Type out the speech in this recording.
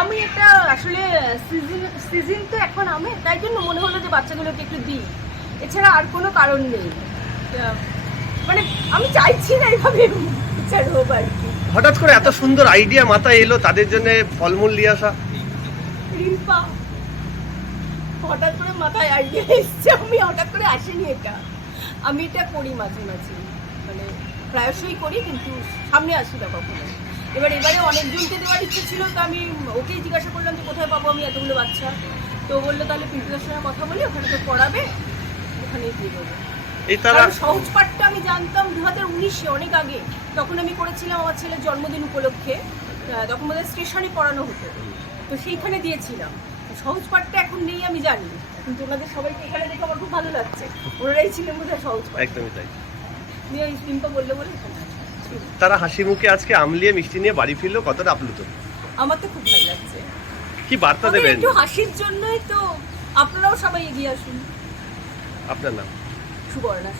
আমি এটা আসলে সিজন তো এখন আমি তাই জন্য মনে হলো যে বাচ্চাগুলোকে একটু দিই, এছাড়া আর কোনো কারণ নেই। মানে আমি চাইছি না এইভাবে বিচার হোক আর কি। হঠাৎ করে এত সুন্দর আইডিয়া মাথায় এলো তাদের জন্য ফলমূল নিয়ে আসা? রিম্পা হঠাৎ করে মাথায় আইডিয়া এসছে, আমি হঠাৎ করে আসেনি এটা। আমি এটা করি মাঝে মাঝে, মানে প্রায়শই করি, কিন্তু সামনে আসি না কখনো। এবারে অনেকজনকে দেওয়ার ইচ্ছে ছিল, তো আমি ওকেই জিজ্ঞাসা করলাম যে কোথায় পাবো আমি এতগুলো বাচ্চা। তো বললো তাহলে পিন্টুদার সঙ্গে কথা বলি, ওখানে তো পড়াবে, ওখানেই দিয়ে দেবো। এই তারা কারণ সহজ পাঠটা আমি জানতাম 2019-এ, অনেক আগে। তখন আমি করেছিলাম আমার ছেলের জন্মদিন উপলক্ষে, তখন আমাদের স্টেশনে পড়ানো হতো, তো সেইখানে দিয়েছিলাম। সহজ পাঠটা এখন নেই আমি জানি, কিন্তু ওনাদের সবাইকে এখানে দেখে আমার খুব ভালো লাগছে। ওনারাই ছিলেন বোধহয় সহজ পাঠ। একদমই তাই। নিয়ে ওই রিম্পা বললে বলে এখানে আসি। তারা হাসি মুখে আজকে আমলিয়ে মিষ্টি নিয়ে বাড়ি ফিরলো, কতটা আপ্লুত? আমার তো খুব ভালো লাগছে। কি বার্তা তবে দেবেন? একটু হাসির জন্যই তো আপনারাও সবাই এগিয়ে আসুন। আপনার নাম? সুবর্ণা।